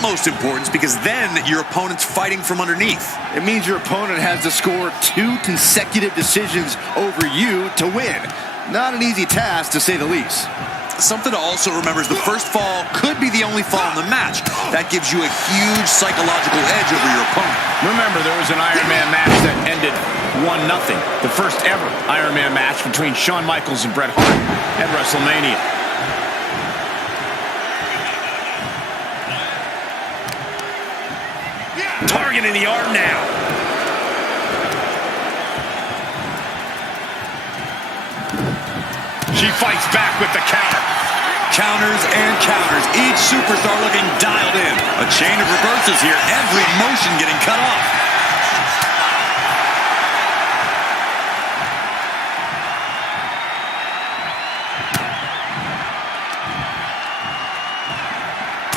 Most importance, because then your opponent's fighting from underneath. It means your opponent has to score 2 consecutive decisions over you to win. Not an easy task, to say the least. Something to also remember is the first fall could be the only fall in the match. That gives you a huge psychological edge over your opponent. Remember, there was an Iron Man match that ended 1-0. The first ever Iron Man match between Shawn Michaels and Bret Hart at WrestleMania. Targeting the arm now. She fights back with the counter. Counters and counters. Each superstar looking dialed in. A chain of reversals here. Every motion getting cut off.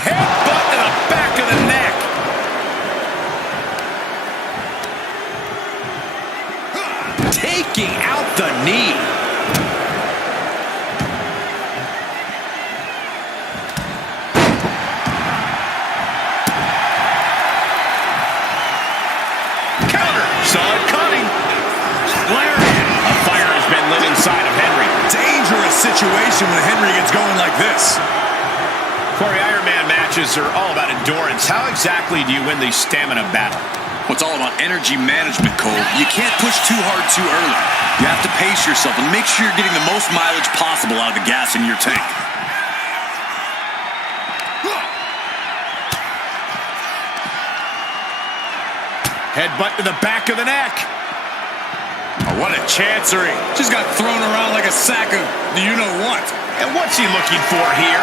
Headbutt to the back of the neck. Taking out the knee. Counter. Solid cutting. Lariat. A fire has been lit inside of Henry. Dangerous situation when Henry gets going like this. Corey, Iron Man matches are all about endurance. How exactly do you win the stamina battle? Well, it's all about energy management, Cole. You can't push too hard too early. You have to pace yourself and make sure you're getting the most mileage possible out of the gas in your tank. Headbutt to the back of the neck. Oh, what a chancery. Just got thrown around like a sack of you-know-what. And what's he looking for here?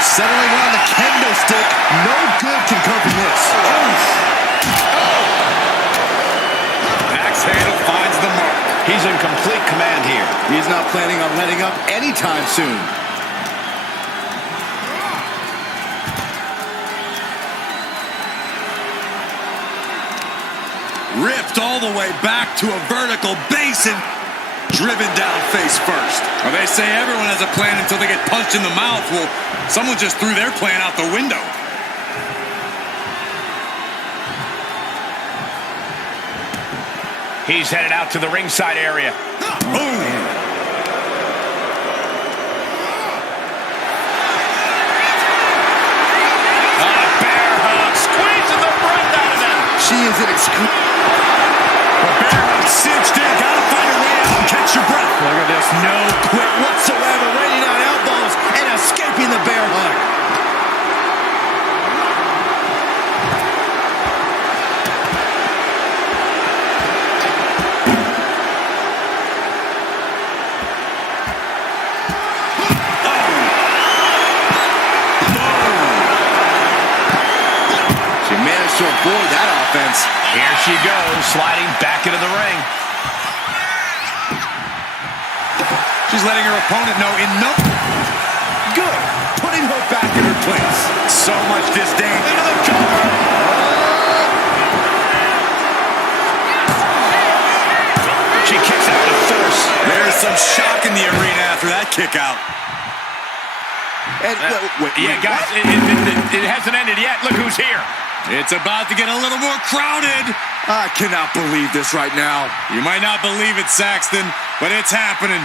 Settling on the kendo stick. No good can come from this. Axe handle finds the mark. He's in complete command here. He's not planning on letting up anytime soon. Ripped all the way back to a vertical basin. Driven down face first. Well, they say everyone has a plan until they get punched in the mouth. Well, someone just threw their plan out the window. He's headed out to the ringside area. Boom. Bear hug, squeezing the breath out of him. She is an exclusive. Bear hug cinched in. Gotta find a way out and catch your breath. Look at this. No quit whatsoever. Raining out elbows and escaping the bear hug. She managed to avoid that offense. Here she goes, sliding back into the ring. She's letting her opponent know in no... Good. Putting her back in her place. So much disdain. Into the cover. She kicks out with force. There's some shock in the arena after that kick out. And, Yeah, guys, it hasn't ended yet. Look who's here. It's about to get a little more crowded. I cannot believe this right now. You might not believe it, Saxton, but it's happening.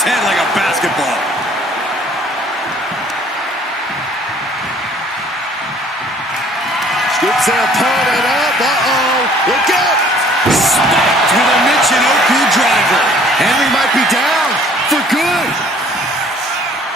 its head like a basketball. Scoops their opponent up. Uh-oh. Look out. Spiked with a Michinoku driver. Henry might be down for good.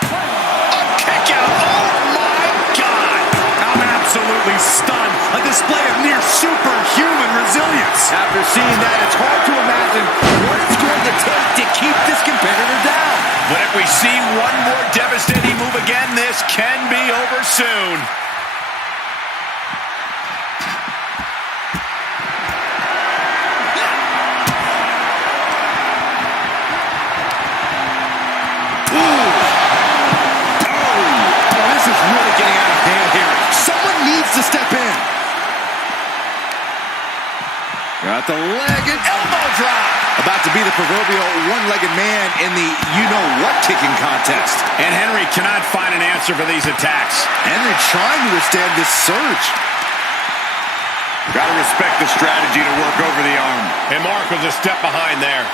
A kick out. Oh, my God. I'm absolutely stunned. A display of near superhuman resilience. After seeing that, it's hard to imagine what it's going to take to keep this competitor down. But if we see one more devastating move again, this can be over soon. Got the leg and elbow drop. About to be the proverbial one-legged man in the you-know-what kicking contest. And Henry cannot find an answer for these attacks. Henry trying to withstand this surge. Got to respect the strategy to work over the arm. And Mark was a step behind there.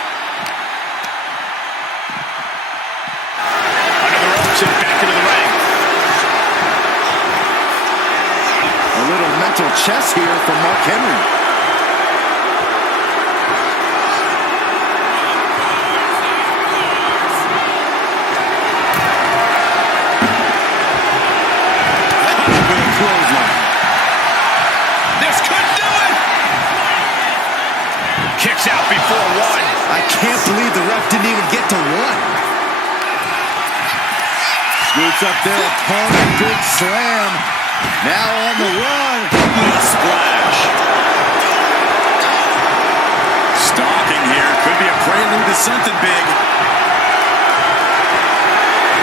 Under the ropes and back into the ring. A little mental chess here from Mark Henry. Kicks out before one. I can't believe the ref didn't even get to one. Scoots up their opponent. Big slam. Now on the run. Splash. Stalking here. Could be a prelude to something big.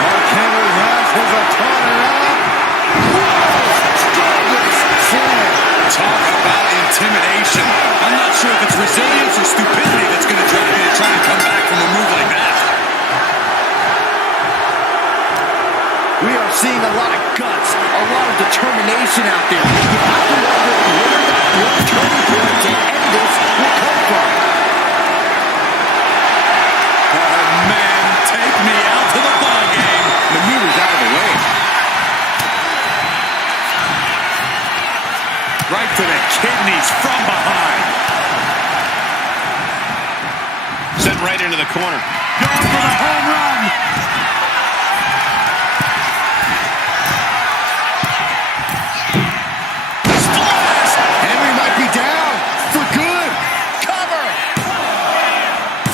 Mark Henry has his opponent up. Slam. Talk about intimidation. I'm not sure if it's resilience or stupidity that's going to drive you to try and come back from a move like that. We are seeing a lot of guts, a lot of determination out there. You have to wonder where that turning point to end this will come from. Oh, man, take me out to the ball game. Maneuver's out of the way. Right to the kidneys from behind. Sent right into the corner. Going for the home run. Splash! Henry might be down for good. Cover.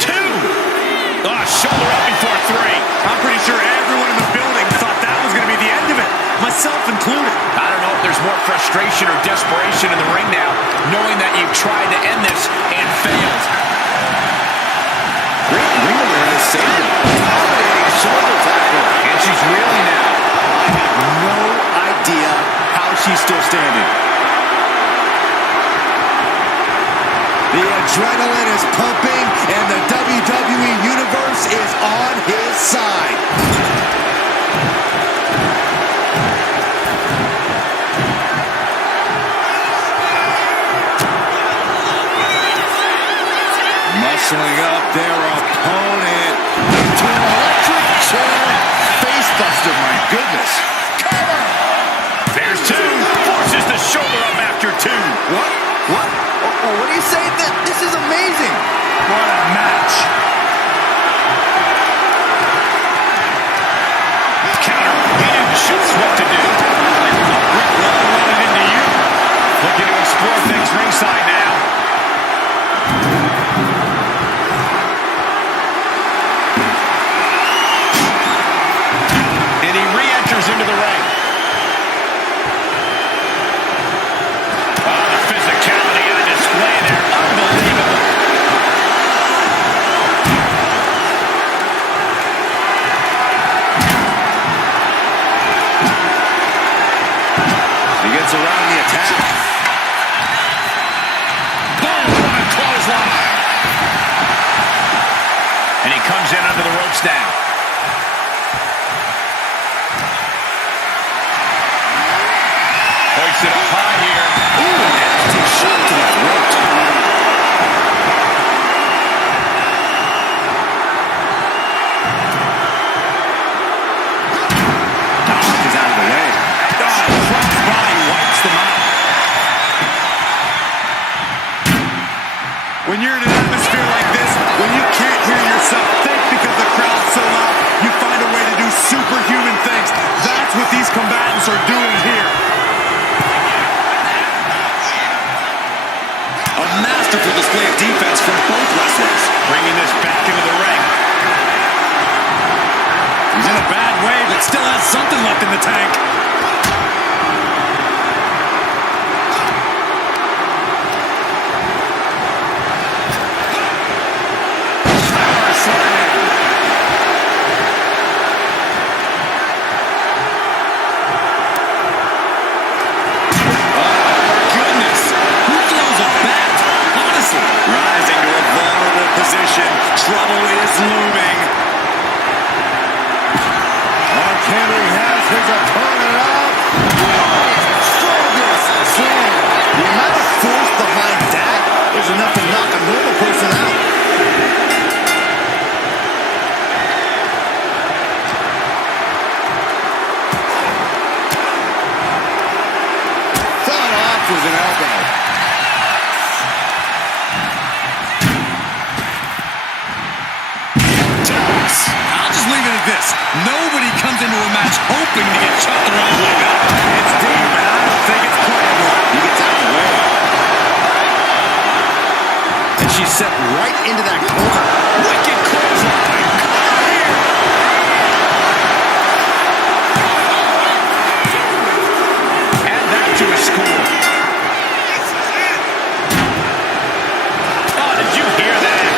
Two. Shoulder up before three. I'm pretty sure everyone in the building thought that was going to be the end of it, myself included. I don't know if there's more frustration or desperation in the ring now, knowing that you've tried to end this and failed. Great ring awareness saved him. Dominating shoulder tackle. And she's reeling now. I have no idea how she's still standing. The adrenaline is pumping, and the WWE Universe is on his side. Muscling up their opponent to an electric chair. Facebuster, my goodness. Cover. There's two. Forces the shoulder up after two. What? What do you say? This is amazing. What a match. Counter. He didn't show us what to do. A brick wall running into you. Looking to explore things ringside now. And he re-enters into the ring. The physicality on display there. Unbelievable. something left in the tank. Trouble is looming. Mark Henry has his opponent up. Strongest slam. The amount of force behind that is enough to knock a normal person out. Thought off with an elbow. This. Nobody comes into a match hoping to get shot the wrong way. It's deep, and I don't think it's playable. He gets out of the way. And she's set right into that corner. Wicked clothesline. Add that to a score. Oh, did you hear that?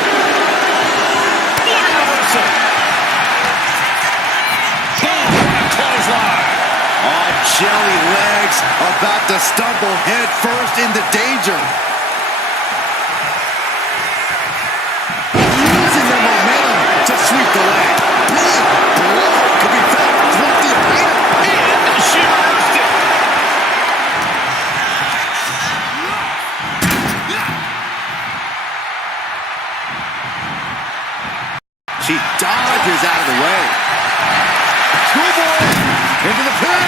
What a reversal. Jelly legs about to stumble head first into danger. Using the momentum to sweep the leg. Blood could be felt throughout the arena. And she reversed it. She dodges out of the way. Schoolboy into the pin.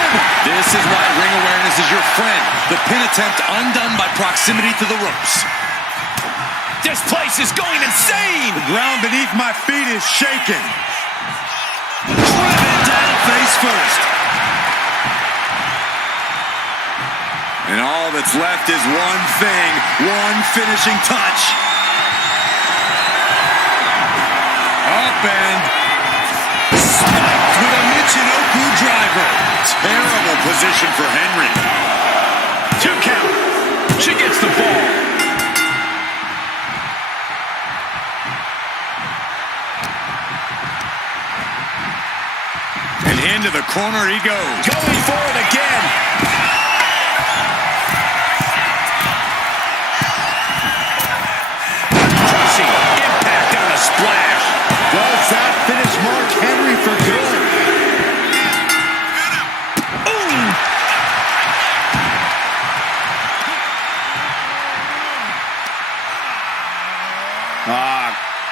This is why ring awareness is your friend. The pin attempt undone by proximity to the ropes. This place is going insane. The ground beneath my feet is shaking. Driven down face first. And all that's left is one thing, one finishing touch. Up and spiked with a Michinoku driver. Terrible position for Henry. 2 count. She gets the ball. And into the corner he goes. Going for it again. Crushing impact on a splash. Does that finish Mark Henry for good?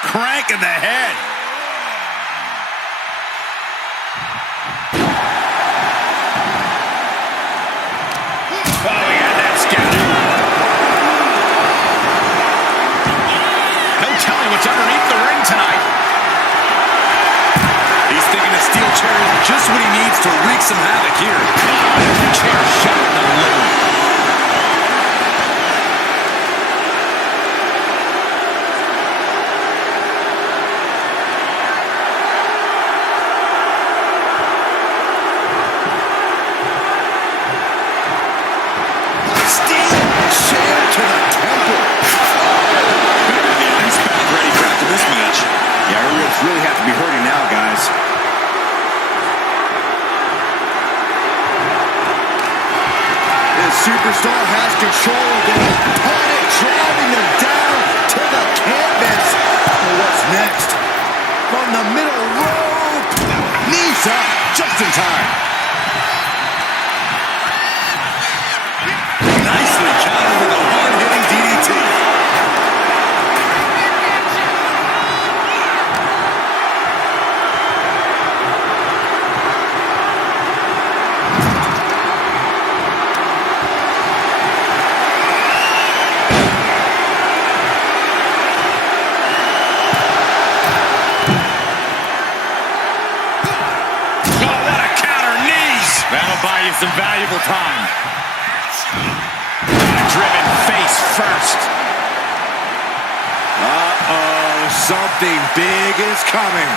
Crank in the head. Oh, we got that scouted. No telling what's underneath the ring tonight. He's thinking a steel chair is just what he needs to wreak some havoc here. Chair shot in the liver. Really have to be hurting now, guys. This superstar has control of their opponent, driving them down to the canvas. Well, what's next? From the middle rope. Knees up, just in time. Nicely countered with a hard-hitting DDT. Some valuable time. Driven face first. Uh-oh, something big is coming.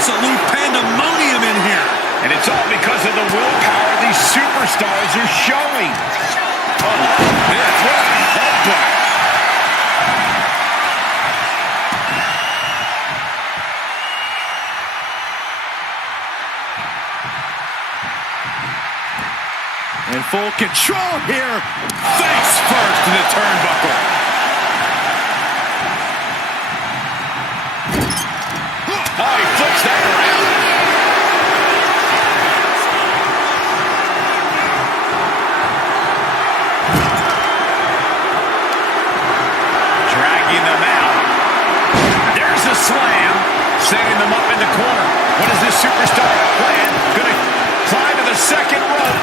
absolute pandemonium in here. And it's all because of the willpower these superstars are showing. Oh, man, what a headbutt. In full control here. Face first in the turnbuckle. Oh, he flips that around. Dragging them out. There's a slam. Setting them up in the corner. What is this superstar plan? Gonna climb to the second rope.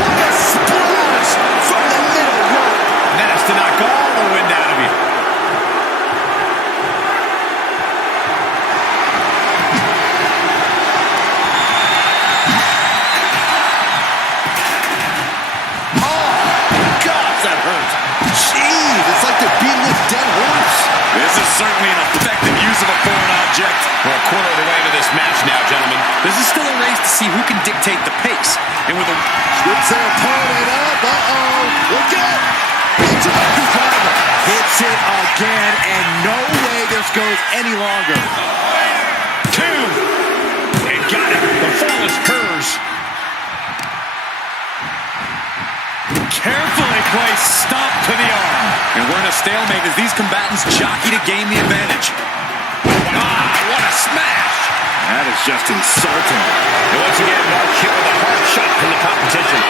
What a splash from the middle rope. And that has to knock all the wind out of you. This is certainly an effective use of a foreign object. We're a quarter of the way to this match now, gentlemen. This is still a race to see who can dictate the pace. And with a... Gets their opponent up. Uh-oh. Look out. Hits it again, and no way this goes any longer. 2. And got it. The flawless curves. Carefully placed stomp to the arm. And we're in a stalemate as these combatants jockey to gain the advantage. What a smash! That is just insulting. And once again, Mark hit with a hard shot from the competition.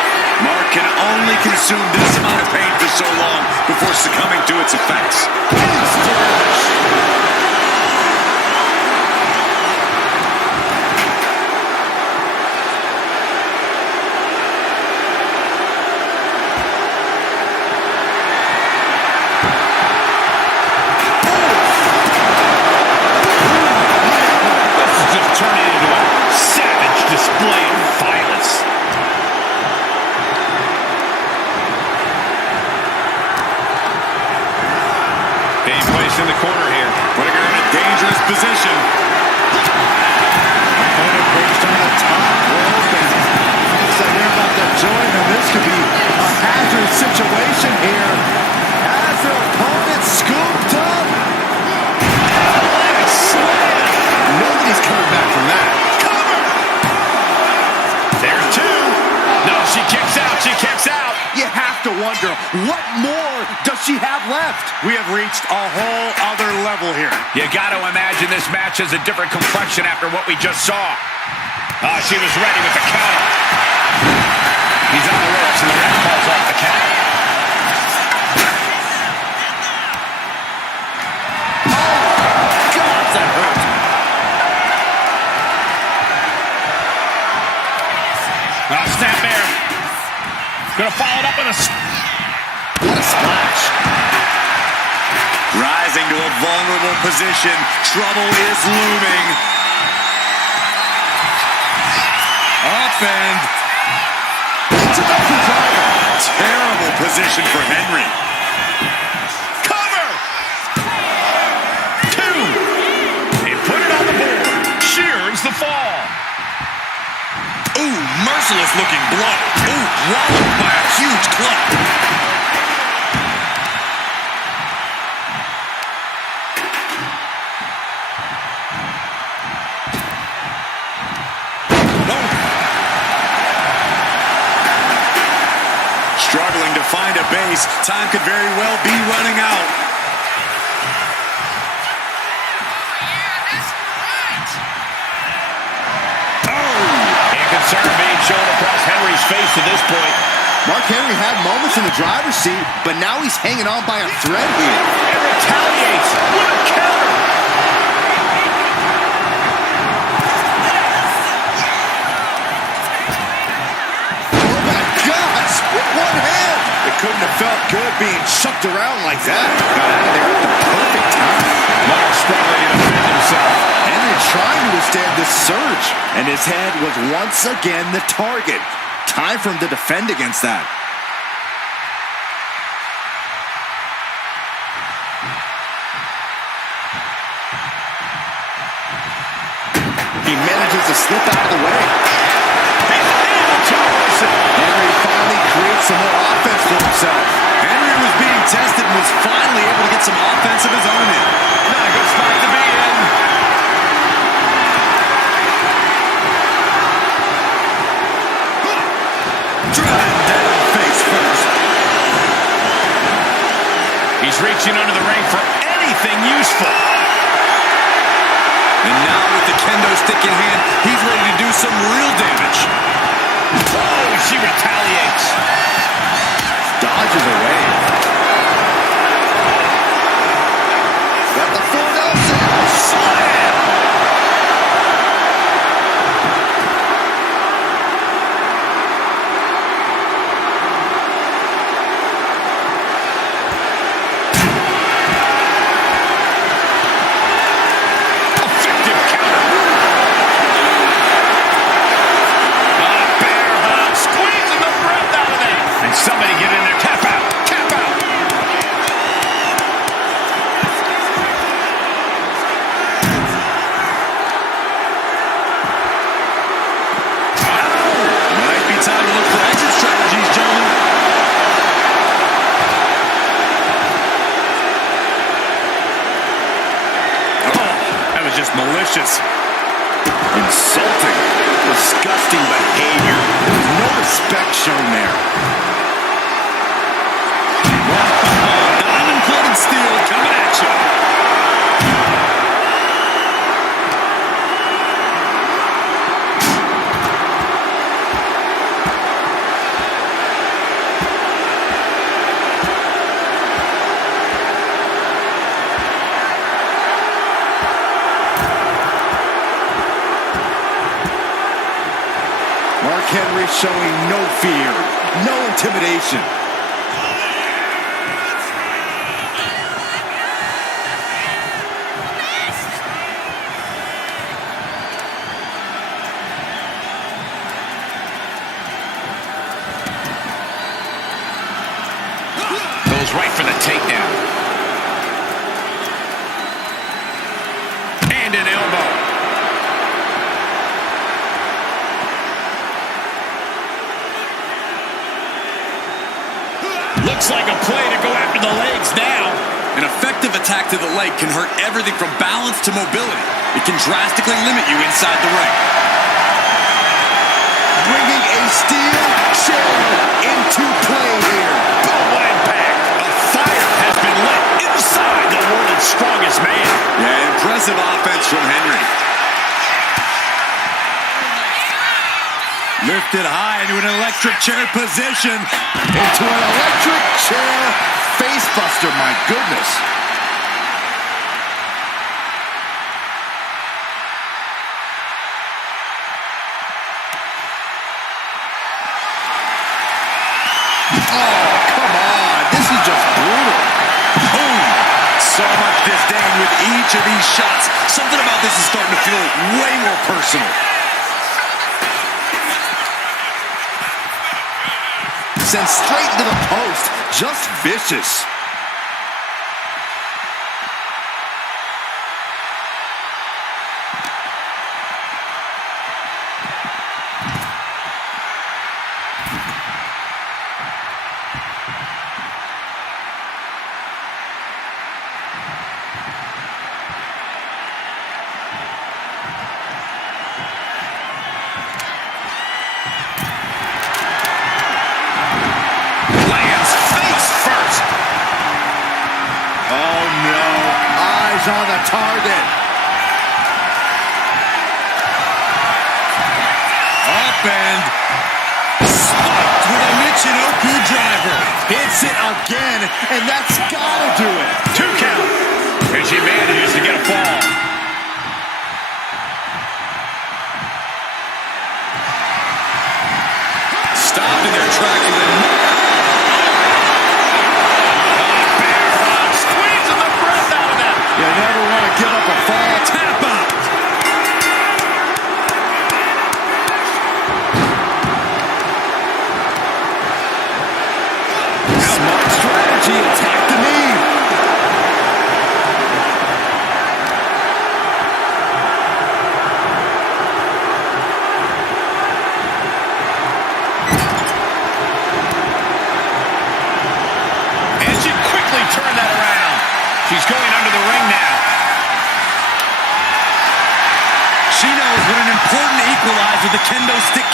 Mark can only consume this amount of pain for so long before succumbing to its effects. In the corner here, putting her in a dangerous position. Opponent perched on the top rope, and looks like they're about to join them. This could be a hazardous situation here. As their opponent scooped up. Slam. Nobody's coming back from that. Cover. There's 2. No, she kicks out. She kicks out. You have to wonder, what more does she have left? We have reached a whole other level here. You got to imagine this match has a different complexion after what we just saw. She was ready with the counter. He's on the ropes and the ref calls off the count. Oh, God, that hurt. Snap there. Gonna follow it up with a... What a splash. Rising to a vulnerable position. Trouble is looming. Up and... Terrible position for Henry. Cover! 2. They put it on the board. Shears the fall. Ooh, merciless looking blow. Ooh, walloped by a huge club. Struggling to find a base. Time could very well be running out. Concern being shown across Henry's face at this point. Mark Henry had moments in the driver's seat, but now he's hanging on by a thread here. And retaliates. What a counter! Oh my gosh! With one hand! It couldn't have felt good being chucked around like that. Got out of there at the perfect time. Mark struggling to defend himself. Henry trying to withstand this surge. And his head was once again the target. Time for him to defend against that. He manages to slip out of the way. He's able to reverse it. Henry finally creates some more offense for himself. Henry was being tested and was finally able to get some offense of his own in. Not a good spot to be in. Driven down face first. He's reaching under the ring for anything useful. And now with the kendo stick in hand, he's ready to do some real damage. Oh, she retaliates. Dodges away. Got the full Nelson. Slam. Effective counter. Bear hug, squeezing the breath out of that. And somebody get in there. Tap out. Tap out. Might be time to look for exit strategies, gentlemen. Oh, that was just malicious. Insulting. Disgusting behavior. There's no respect shown there. Diamond-plated steel coming at you. Mark Henry showing no fear, no intimidation. Goes right for the takedown. And an elbow. Looks like a play to go after the legs now. An effective attack to the leg can hurt everything from balance to mobility. It can drastically limit you inside the ring. Bringing a steel chair into play here. Boom, what impact. A fire has been lit inside the world's strongest man. Yeah, impressive offense from Henry. Lifted high into an electric chair position. Into an electric chair facebuster, my goodness. Oh, come on. This is just brutal. Boom! So much disdain with each of these shots. Something about this is starting to feel way more personal. Sent straight into the post. Just vicious. On the target. Up and spiked with a Michinoku driver. Hits it again, and that's gotta do it. 2 count. And she manages to get a fall. Stopped in their tracks with a You never want to give up a fall. tap out. Smart strategy. Attack the knee.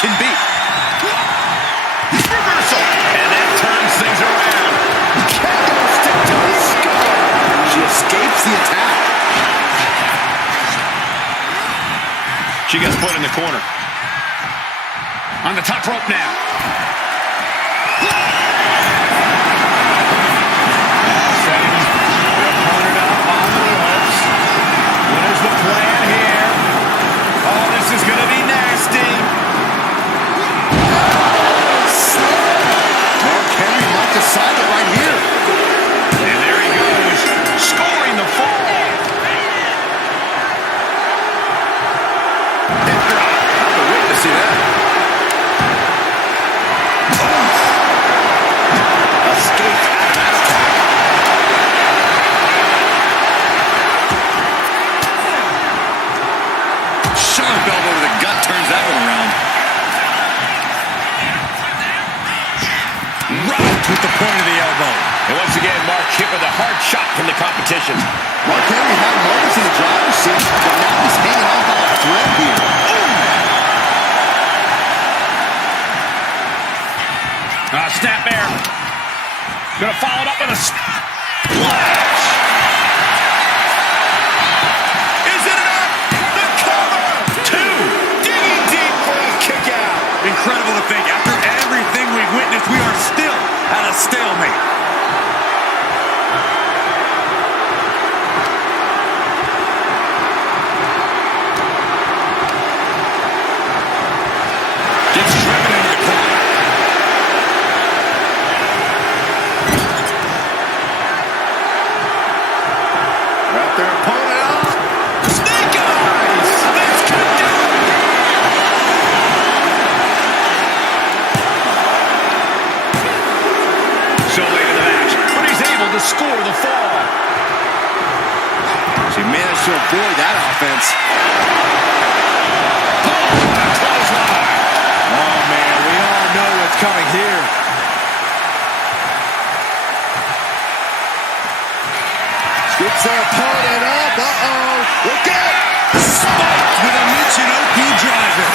can be. Reversal. And that turns things around. Kendo stick to the skull. She escapes the attack. She gets put in the corner. On the top rope now. Setting the opponent up on the ropes. What is the plan here? Oh, this is going to be nasty. Mark Henry might decide it right here. And there he goes, scoring the fall. Hip drop. I'm the wait to see that. Escaped out of that attack. Sharp elbow to the gut turns that one around. Right with the point of the elbow. And once again, Mark hit with a hard shot from the competition. Mark Henry had moments in the driver's seat, but now he's hanging on by a thread here. Snap air. Gonna follow it up with a splash. Is it enough? The cover. 2. Digging deep for a kick out. Incredible to think. After everything we've witnessed, we are still at a stalemate. Gets driven into the corner. Wrap their opponent up. Snake eyes. This could do it. So late in the match, but he's able to score the fall. She managed to avoid that offense. Clothesline. Oh, man, we all know what's coming here. Scoops their opponent up. Uh-oh. Look out. Spiked with a Michinoku driver.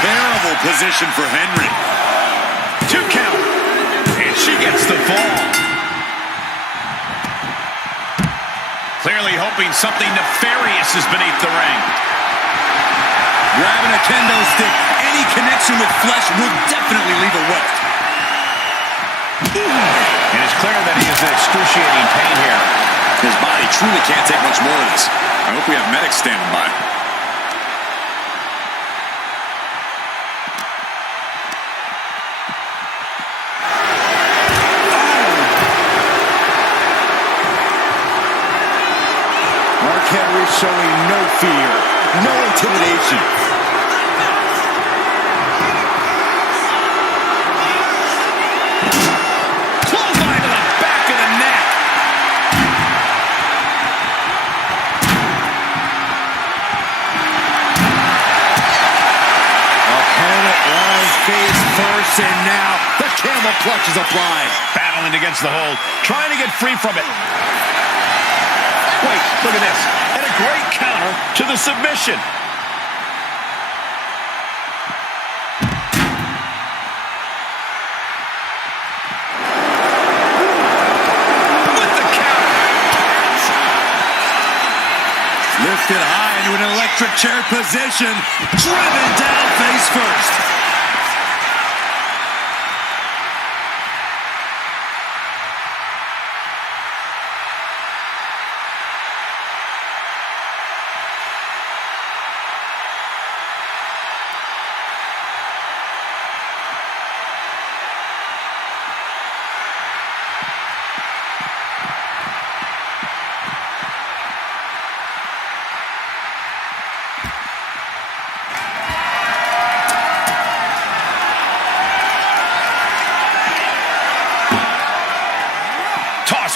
Terrible position for Henry. 2 count. And she gets the fall. Clearly hoping something nefarious is beneath the ring. Grabbing a kendo stick. Any connection with flesh will definitely leave a welt. And it's clear that he is in excruciating pain here. His body truly can't take much more of this. I hope we have medics standing by. Mark Henry showing no fear, no intimidation. Clothesline to the back of the neck. Opponent lying face first, and now the camel clutch is applied. Battling against the hold, trying to get free from it. Wait, look at this. And a great counter to the submission. With the counter. Lifted high into an electric chair position. Driven down face first.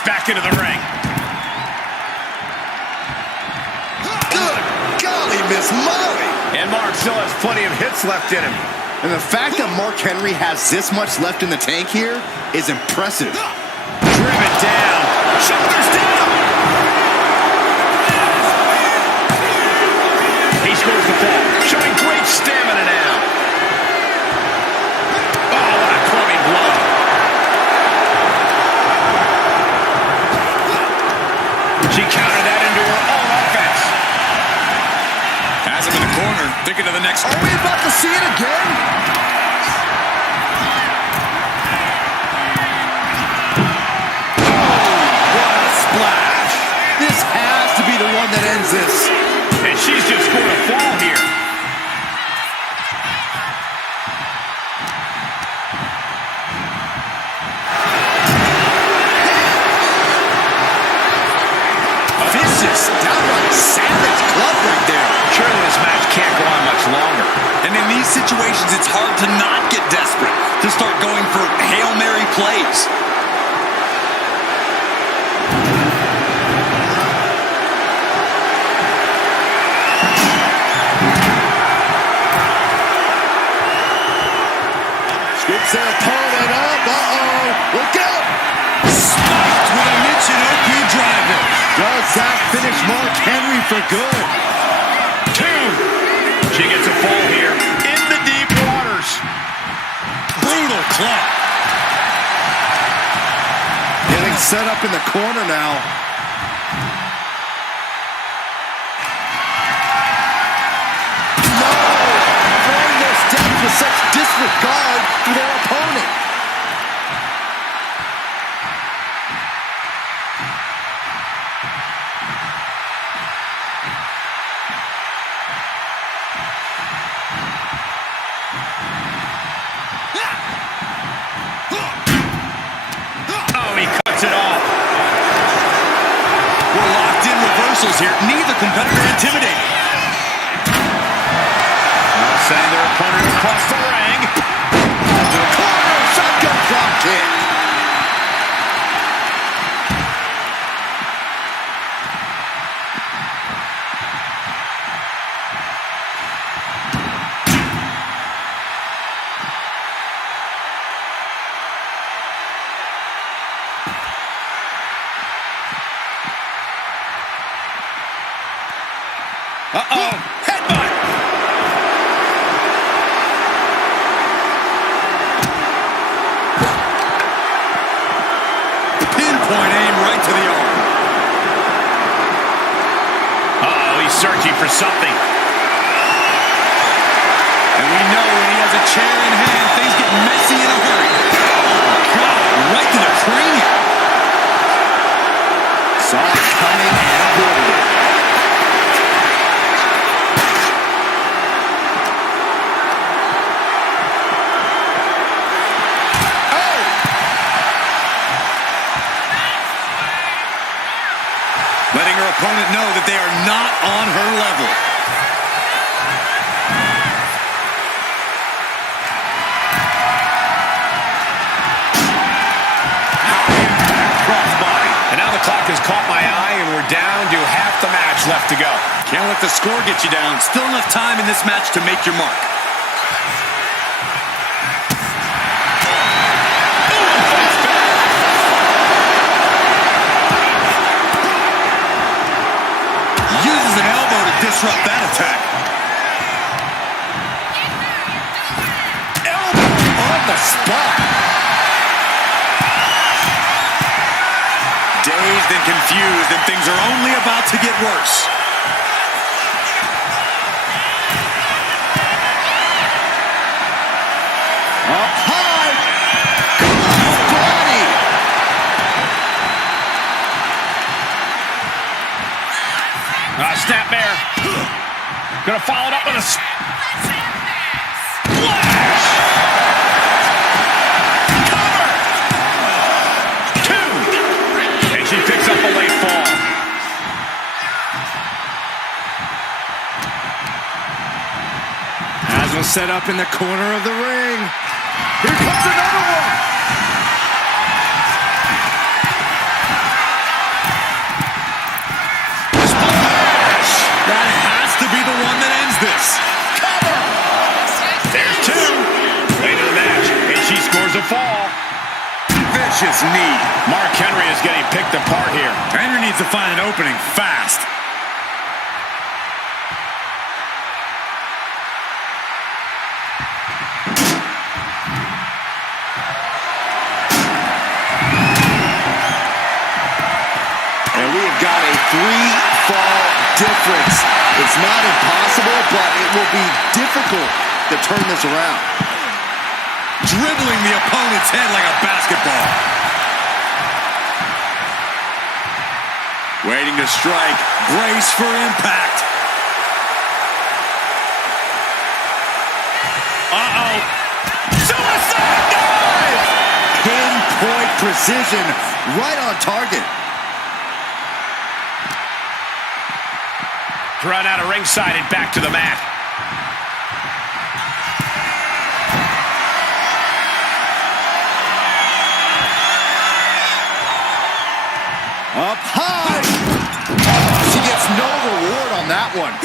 Back into the ring. Good golly, Miss Molly. And Mark still has plenty of hits left in him. And the fact that Mark Henry has this much left in the tank here is impressive. Driven down. Shoulders down. He scores the fall, showing great stamina now. She countered that into her own offense. Has him in the corner, thinking of the next. Are we about to see it again? What a splash. This has to be the one that ends this. And she's just scored a fall here. Vicious, downright savage club right there. Surely this match can't go on much longer. And in these situations, it's hard to not get desperate, to start going for Hail Mary plays. Scoops their opponent up. Uh-oh. Look out. Spiked with a Michinoku driver. Does that finish Mark Henry for good? 2. She gets a fall here in the deep waters. Brutal club. Getting set up in the corner now. No! Throwing their steps with such disregard for their opponent. Oh, he cuts it off. We're locked in reversals here. Neither competitor intimidating. Now sending their opponent across the ring. To the corner. Shotgun drop kick. Uh-oh. Headbutt. Pinpoint aim right to the arm. Uh-oh, he's searching for something. And we know when he has a chair in hand, things get messy in a hurry. Oh, God, right to the cranium. Saw it coming and avoided it. Letting her opponent know that they are not on her level. Crossbody. And now the clock has caught my eye, and we're down to half the match left to go. Can't let the score get you down. Still enough time in this match to make your mark. Uses an elbow to disrupt that attack. Elbow on the spot. Dazed and confused, and things are only about to get worse. Up high. Crossbody. Snapmare. Gonna follow it up with a splash. Cover. 2. And she picks up a late fall. Haswell set up in the corner of the ring. Here comes another one. That has to be the one that ends this. Cover. There's 2. Late in the match, and she scores a fall. Vicious knee. Mark Henry is getting picked apart here. Henry needs to find an opening fast. And And we have got a 3-fall difference. It's not impossible, but it will be difficult to turn this around. Dribbling the opponent's head like a basketball. Waiting to strike. Brace for impact. Uh-oh. Suicide dive! Pinpoint precision, right on target. Run out of ringside and back to the mat. Up high. She gets no reward on that one.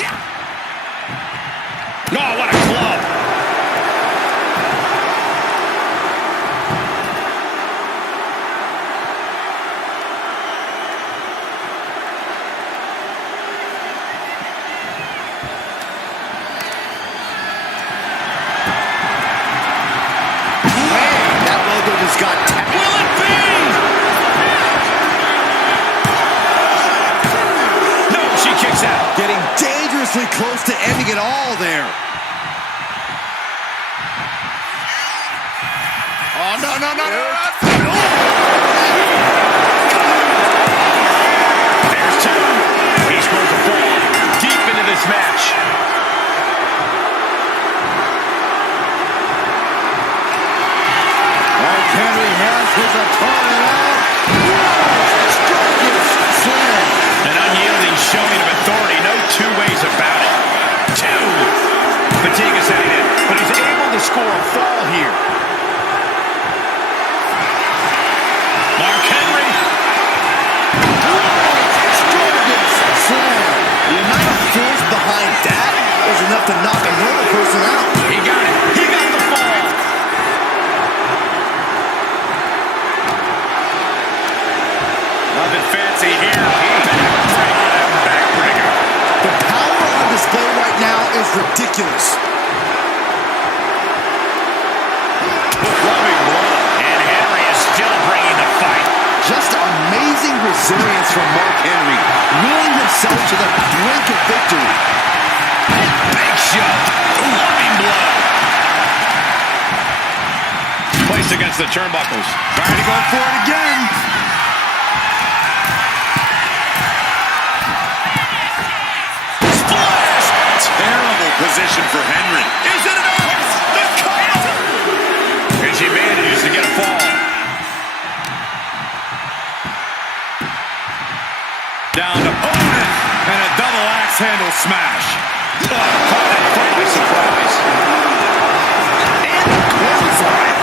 Oh, what a club. Getting dangerously close to ending it all there. Oh, no, no, no, no. There's two. He scores a fall deep into this match. Mark Henry has his opponent out. Slam. An unyielding showing of authority, no two ways about it. Two. Fatigue is setting in, but he's able to score a fall here. Mark Henry. Slam. The amount of force behind that was enough to knock a normal person out. He got it. He got the fall. Nothing fancy here. Backbreaker. The power on display right now is ridiculous. Loving blow. And Henry is still bringing the fight. Just amazing resilience from Mark Henry, willing himself to the brink of victory. Big shot. Loving blow. Placed against the turnbuckles. Trying to go for it again. Terrible position for Henry. Is it enough? The cover! And she manages to get a fall. Down to opponent. And a double axe handle smash. Caught that foot by surprise. And the clothesline.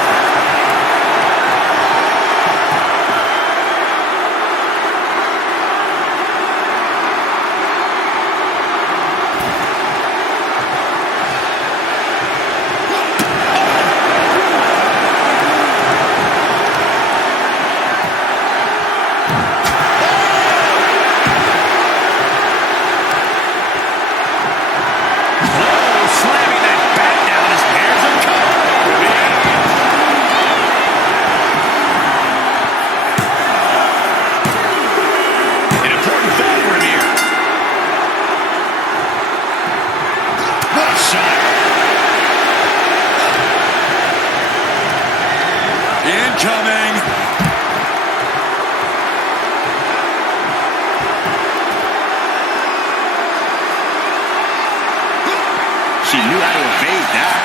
Incoming. She knew how to evade that.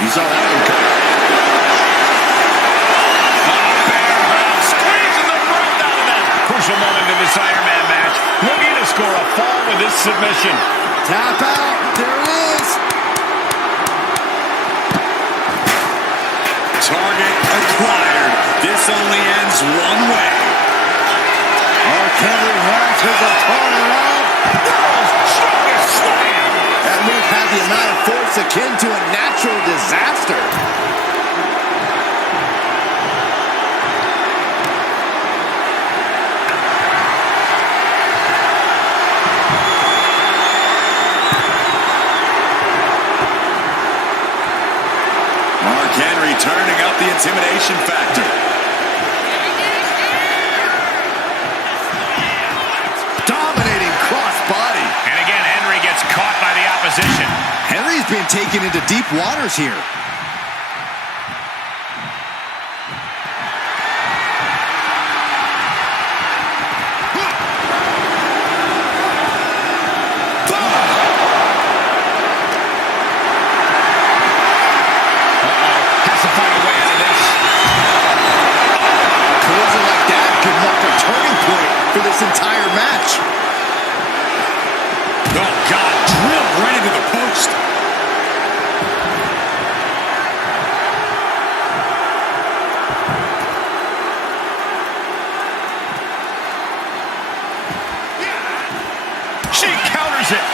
You saw that one coming. Squeezing the breath out of that. Crucial moment in this Iron Man match. Looking to score a fall with this submission. Tap out. There it is. Target acquired. This only ends one way. Mark Henry has his opponent out. World's strongest slam. That move had the amount of force akin to a natural disaster. Mark Henry turning up the intimidation factor. taken into deep waters here. Entire match. Oh, God, drilled right into the post. She counters it.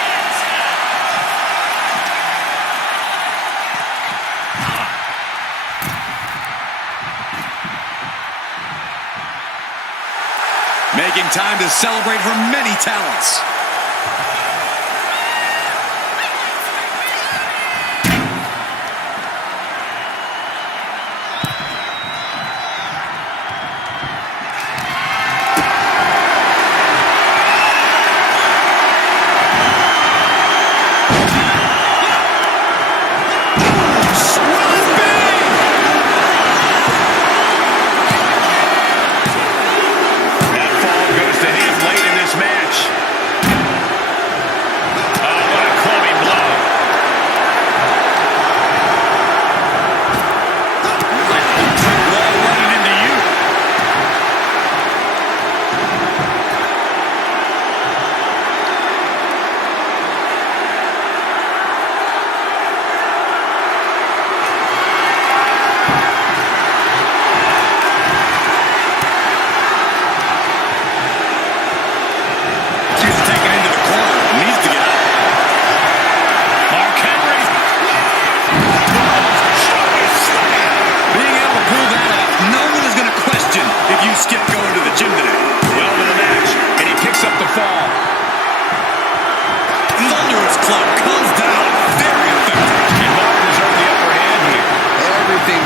Making time to celebrate her many talents.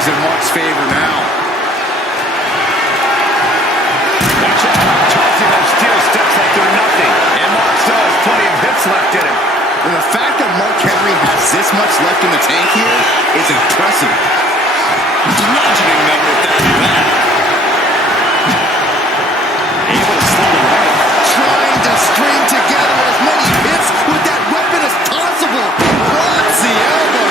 In Mark's favor now. Watch out, tossing those steel steps like they're nothing. And Mark still has plenty of hits left in him. And the fact that Mark Henry has this much left in the tank here is impressive. Bludgeoning them with that. Able to slow it right. Trying to string together as many hits with that weapon as possible. Blocks the elbow.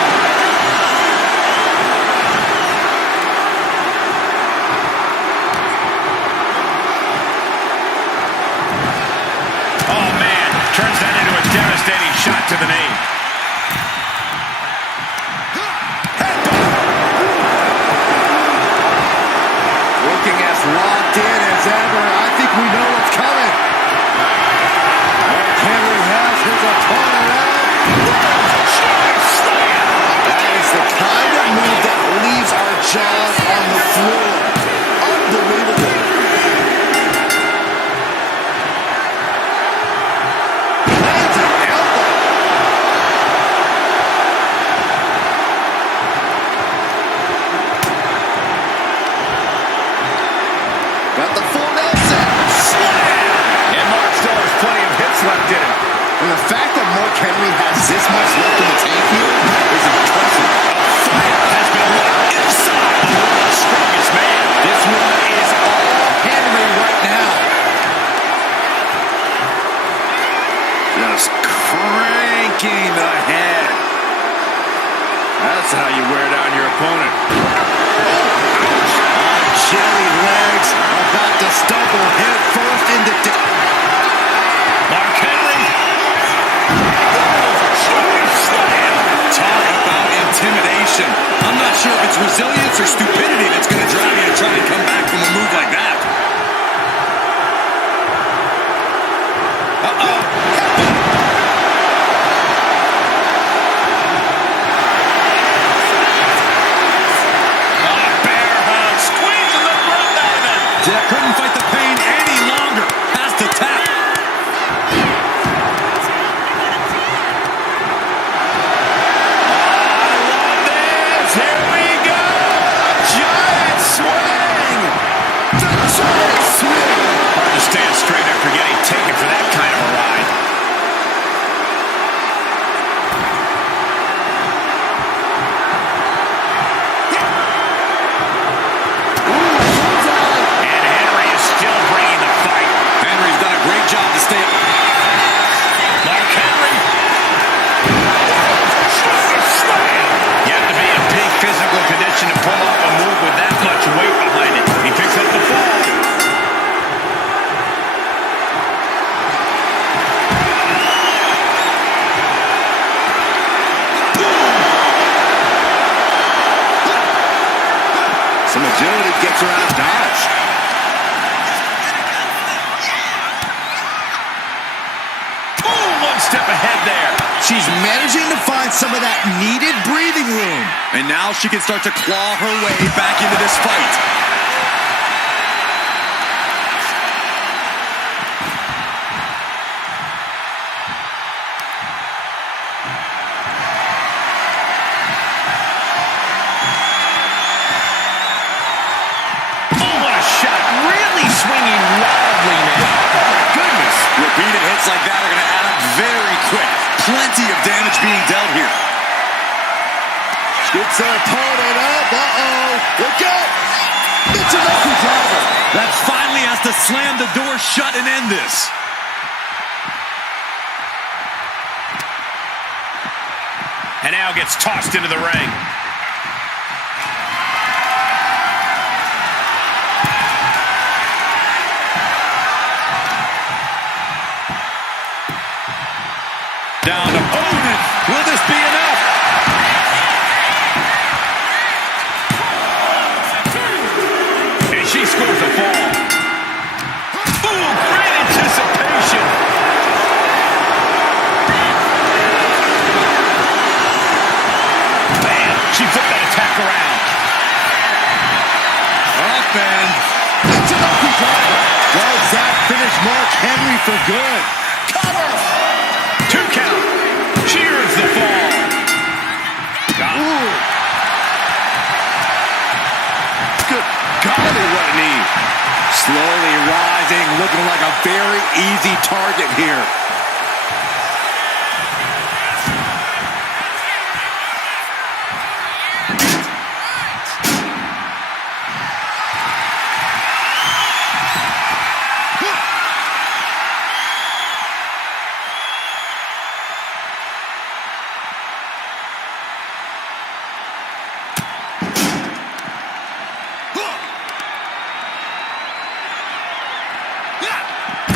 Turns that into a devastating shot to the knee. Looking as locked in as ever. I think we know what's coming. Mark Henry has his opponent out. That is the kind of move that leaves our jaws on the floor. Unbelievable. Left in him. And the fact that Mark Henry has this much left in the tank here is impressive. Fire has been lit inside the world's strongest man. This one is all Henry right now. Just cranking the head. That's how you wear down your opponent. Ouch. Jelly legs about to stumble head first into Mark Henry. Talk about intimidation. I'm not sure if it's resilience or stupidity that's going to drive you to try and come back from a move like that. Bear hug, squeezing the breath out of him. Jeff couldn't fight the pain any longer. Has to tap. Here we go! Giant swing! the giant swing. Hard to stand straight after getting taken for that kind of a ride. stay. Mark Henry. You have to be in peak physical condition to pull off a move with that much weight behind it. He picks up the fall. Some agility gets her out of dodge. Boom! One step ahead there. She's managing to find some of that needed breathing room. And now she can start to claw her way back into this fight. Oh, what a shot. Really swinging wildly now. Oh my goodness. Repeated hits like that are going to add up very quick. Plenty of damage being dealt here. Gets her opponent up. Uh-oh. Look out. It's a lucky driver. That finally has to slam the door shut and end this. And now gets tossed into the ring. Down to opponent. Will this be enough? And she scores a fall. Ooh, great anticipation. Bam! She flipped that attack around. Up and It's a lucky driver. Does that finish Mark Henry for good? Cover. 2 count. Cheers the fall. Ooh. Good golly, what a knee. Slowly rising, looking like a very easy target here.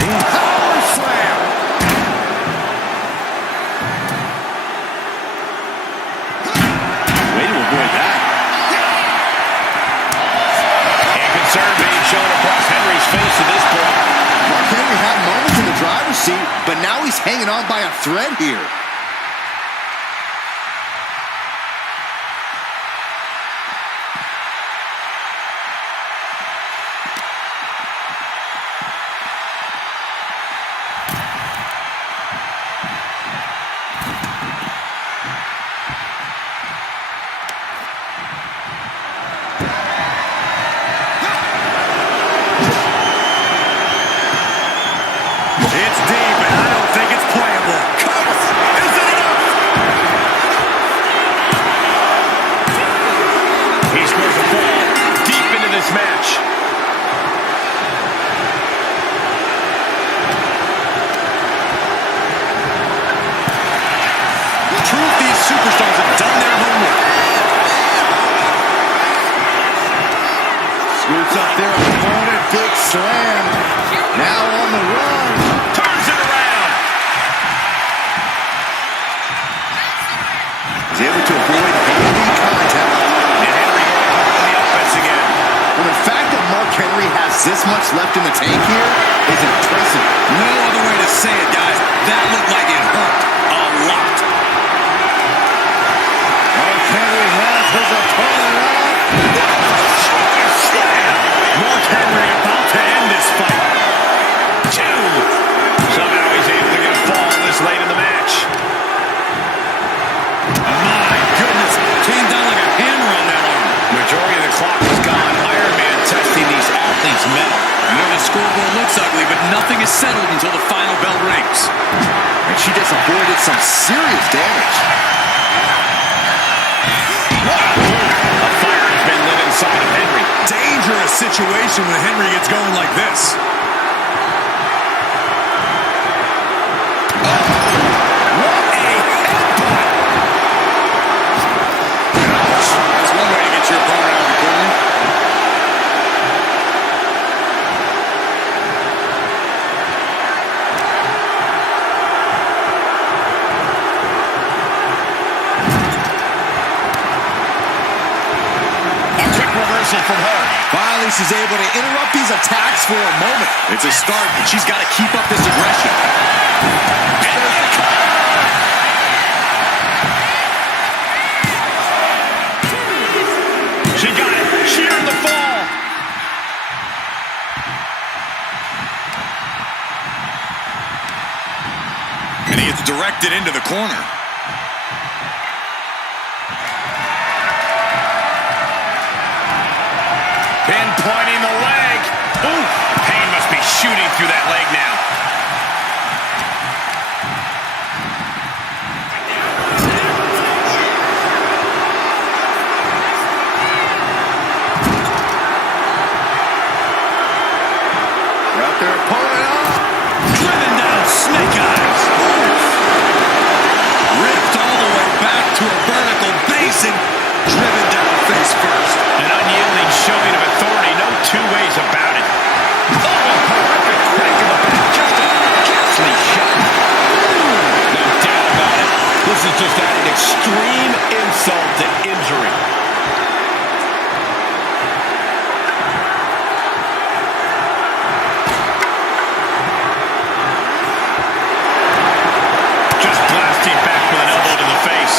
Power slam. Way to avoid that. And concern being shown across Henry's face at this point. Mark Henry had moments in the driver's seat, but now he's hanging on by a thread here. it's deep, and I don't think it's playable. Cover. Is it enough? He scores a fall deep into this match. Proof these superstars have done their homework. Scoots up their opponent, big slam. Now on the run. Turns it around. He's able to avoid any contact. And Henry going hard on the offense again. Well, the fact that Mark Henry has this much left in the tank here is impressive. No other way to say it, guys. That looked like it hurt a lot. Mark Henry has his opponent up. Mark Henry about to end this fight. 2. Somehow he's able to get a fall this late in the match. My goodness. Came down like a hammer on that arm. Majority of the clock is gone. Iron Man testing these athletes' metal. I know the scoreboard looks ugly, but nothing is settled until the final bell rings. And she just avoided some serious damage. A fire has been lit inside of Henry. Dangerous situation when Henry gets going like this. she's able to interrupt these attacks for a moment. It's a start, but she's got to keep up this aggression. And there's the cover. She got it. Shearing the fall. And he gets directed into the corner. Pinpointing the leg. Ooh, pain must be shooting through that leg now. Out there pulling it off. Driven down, snake eyes. Ripped all the way back to a vertical basin. Driven down face first. An unyielding showing of authority. No two ways about it. Oh, horrific crack in the back. Just a ghastly shot. No doubt about it. This is just adding extreme insult to injury. Just blasting back with an elbow to the face.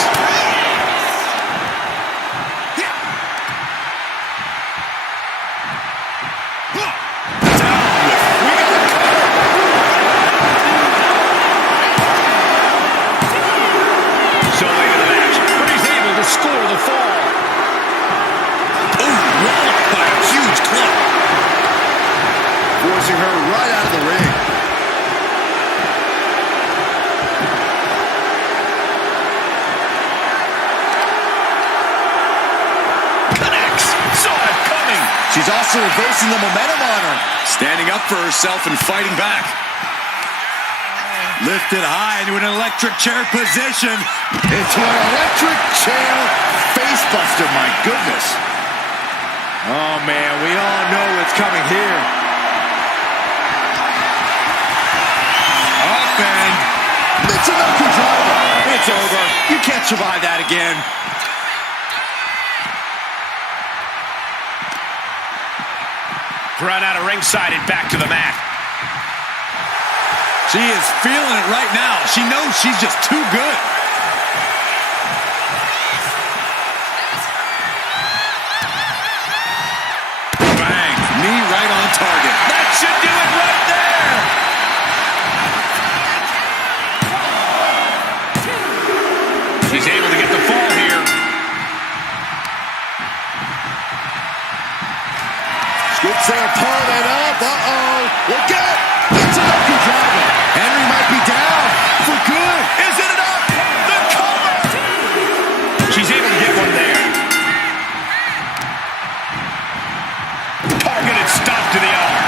Score the fall. Oh, walloped by a huge club. Forcing her right out of the ring. Connects. Saw it coming. She's also reversing the momentum on her. Standing up for herself and fighting back. Lifted high into an electric chair position. Into an electric chair facebuster, my goodness. Oh, man, we all know what's coming here. Up and... It's an Oku driver. It's over. You can't survive that again. Run out of ringside and back to the mat. She is feeling it right now. She knows she's just too good. Bang. Knee right on target. That should do it right there. She's able to get the fall here. Scoops their opponent up. Uh-oh. Look out. It's an Oku driver. Henry might be down for good. Is it enough? The cover! She's able to get one there. Targeted stop to the arm.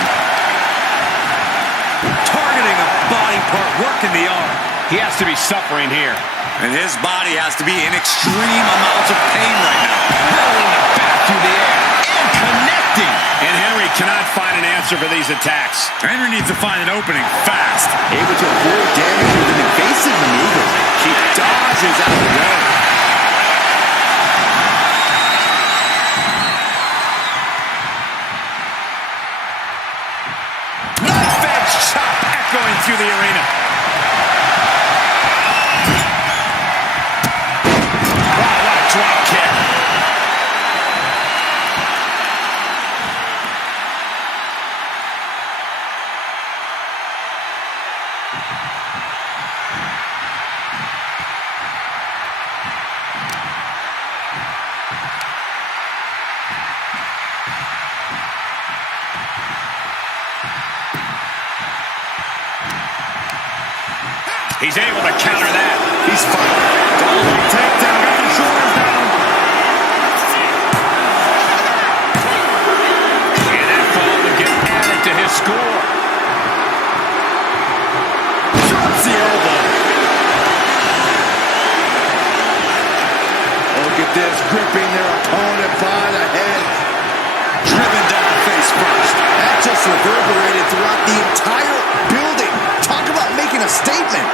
Targeting a body part, working the arm. He has to be suffering here. And his body has to be in extreme amounts of pain right now. Hurling it back through the air. And connecting. And Henry cannot find an answer for these attacks. Henry needs to find an opening fast. Able to avoid damage with an evasive maneuver. She dodges out of the way. Knife edge chop echoing through the arena. Wow, what a drop kick. He's able to counter that. He's fighting. Double takedown. Got the shoulders down. And that fall would get added to his score. Drops the elbow. Look at this, gripping their opponent by the head. Driven down face first. That just reverberated throughout the entire building. Talk about making a statement.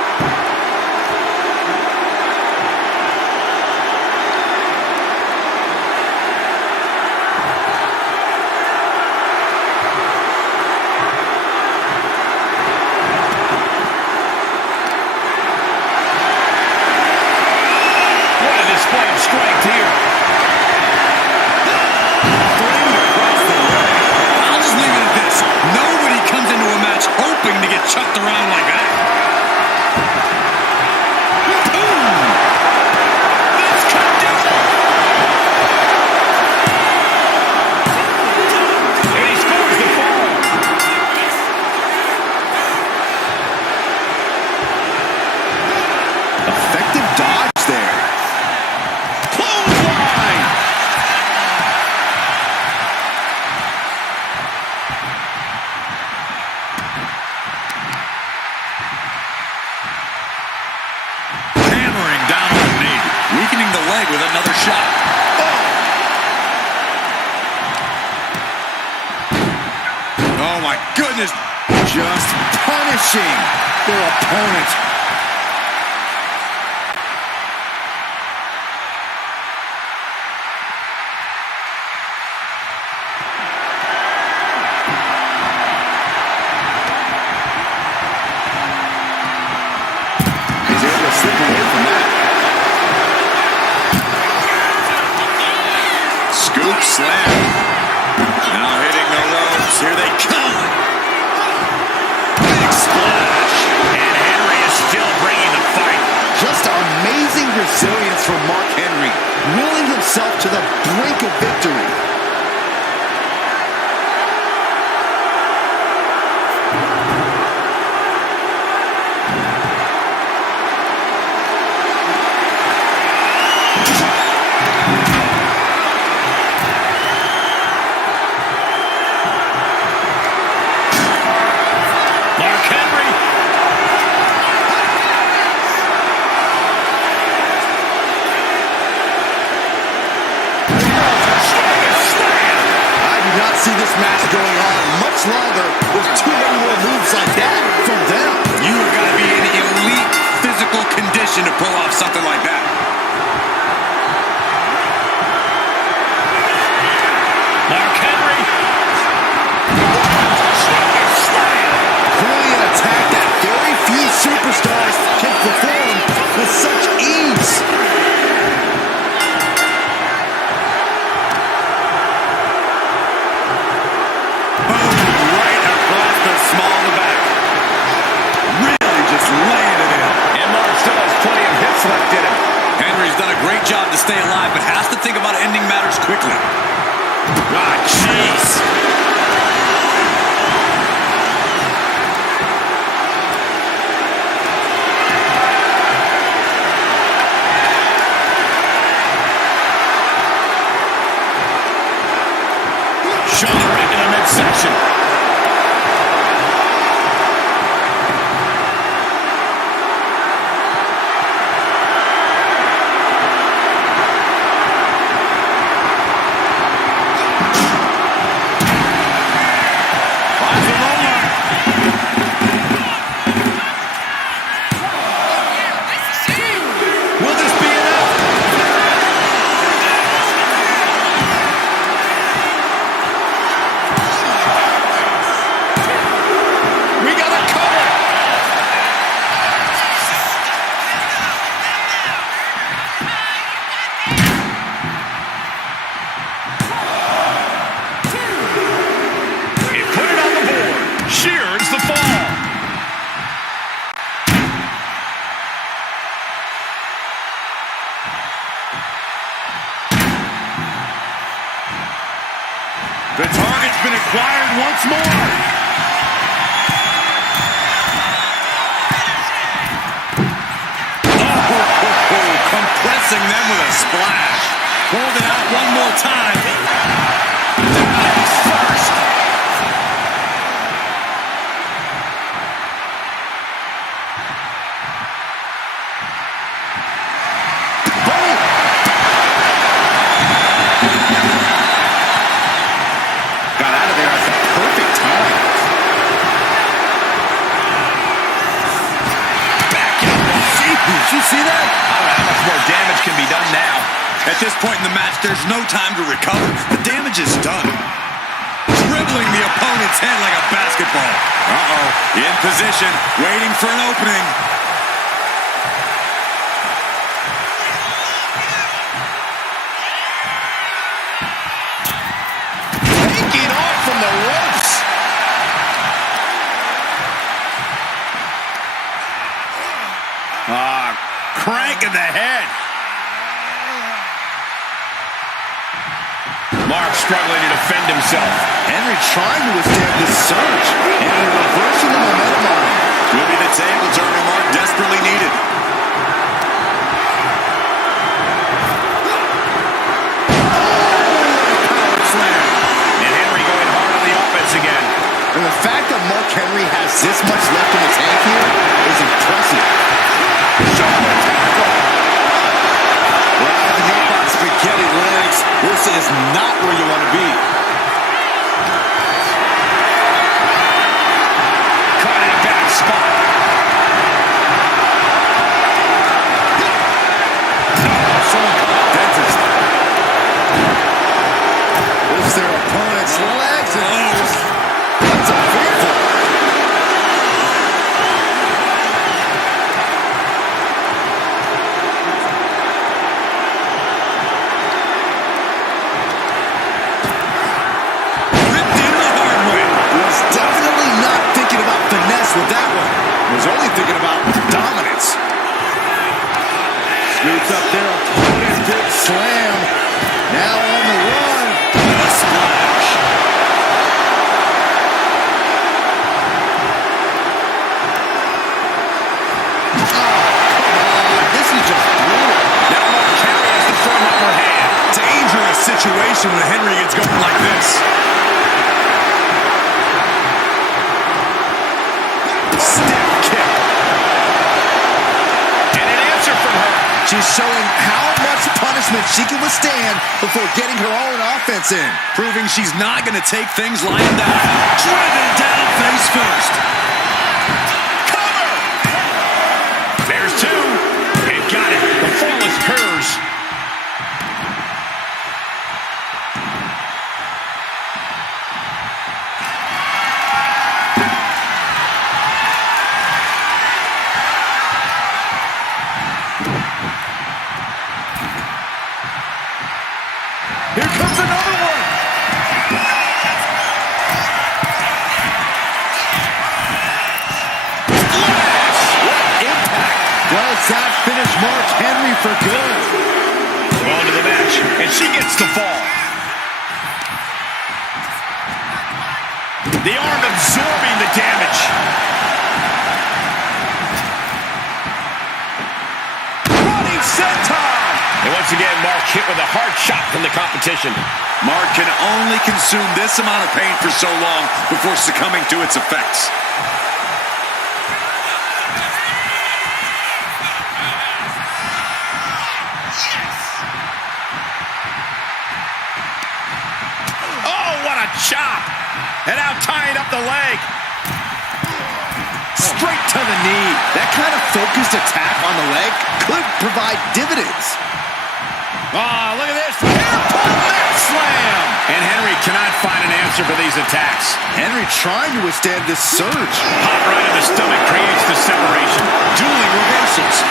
shot. Oh, my goodness. Just punishing their opponent. He's able to slip away from that. Scoop slam. Now hitting the ropes. Here they come. Big splash. And Henry is still bringing the fight. Just amazing resilience from Mark Henry, willing himself to the brink of victory. Mark Henry. I do not see this match going on much longer with too many more moves like that from them. You have got to be in elite physical condition to pull off something like that. Mark Henry. Clearly an attack that very few superstars can perform with such ease. Right across the small of the back. Really just laying it in. And Mark still has plenty of hits left in him. Henry's done a great job to stay alive, but has to think about ending matters quickly. Ah, jeez. Shoulder right in the midsection. Finds the roller. Will this be enough? We got a cover. He put it on the board. Shears the fall. The target's been acquired once more. Compressing them with a splash. Hold it out one more time. Down first. Boom. Got out of there at the perfect time. Back elbow. Did you see that? I don't know how much more damage can be done now. At this point in the match, there's no time to recover. The damage is done. Dribbling the opponent's head like a basketball. Uh-oh. In position, waiting for an opening. Taking off from the ropes. Crank in the head. Mark struggling to defend himself. Henry trying to withstand this surge, and they're reversing the momentum on him. Could be the table turner Mark desperately needed. Power slam. And Henry going hard on the offense again. And the fact that Mark Henry has this much left in the tank here is impressive. Shoulder tackle. Well, the heel box begins. This is not where you want to be. Caught in a bad spot. Someone called a dentist. This is their opponent's legs. That's a fearful. Ripped in the hard way. Was definitely not thinking about finesse with that one. Was only thinking about dominance. Scoops up their opponent. Big slam. Now on the run. A splash. This is just brutal. Now Mark Henry has the firm upper hand. Dangerous situation when Henry gets going like this. Stiff kick. And an answer from her. She's showing how much punishment she can withstand before getting her own offense in. Proving she's not going to take things lying down. Driven down face first. Cover! There's two. And got it. The fall is hers. Here comes another one. Splash! What impact. Does that finish Mark Henry for good? On to the match. And she gets the fall. The arm absorbing the damage. Running senton. And once again, Mark hit with a hard shot from the competition. Mark can only consume this amount of pain for so long before succumbing to its effects. Oh, what a chop! And now tying up the leg. Straight to the knee. That kind of focused attack on the leg could provide dividends. Oh, look at this. Airport leg slam. And Henry cannot find an answer for these attacks. Henry trying to withstand this surge. Hot right in the stomach creates the separation. Dueling reversals.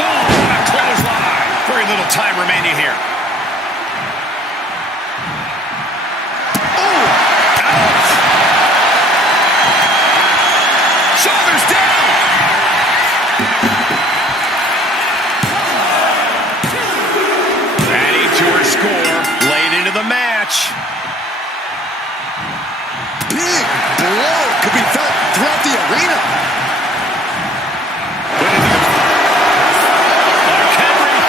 Oh, what a clothesline. Very little time remaining here. Oh! Ouch. Shoulders down. Adding to her score late into the match. Big blow could be felt throughout the arena. Mark Henry.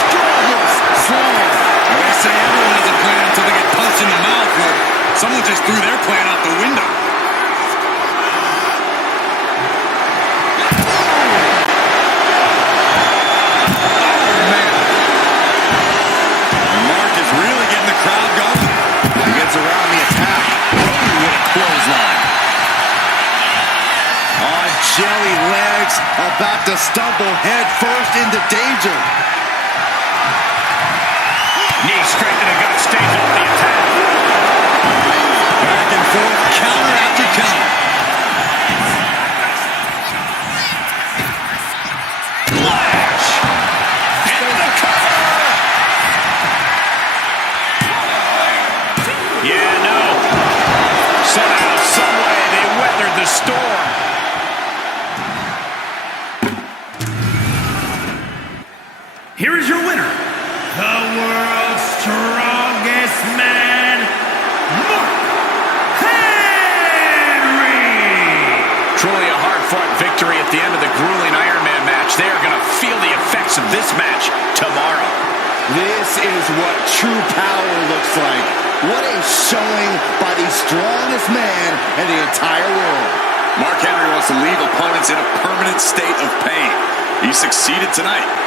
Strongest slam. They say everyone has a plan until they get punched in the mouth. Well, someone just threw their plan out the window. Mark is really getting the crowd going. He gets around the attack. Oh, what a clothesline. On jelly legs, about to stumble head first into danger. Knee straight to the gut, stays off the attack. Back and forth, counter after counter. Flash! Into the cover! Yeah, no. Somehow, some way, they weathered the storm. Here is your winner, the world's strongest man, Mark Henry! Truly a hard-fought victory at the end of the grueling Iron Man match. They are going to feel the effects of this match tomorrow. This is what true power looks like. What a showing by the strongest man in the entire world. Mark Henry wants to leave opponents in a permanent state of pain. He succeeded tonight.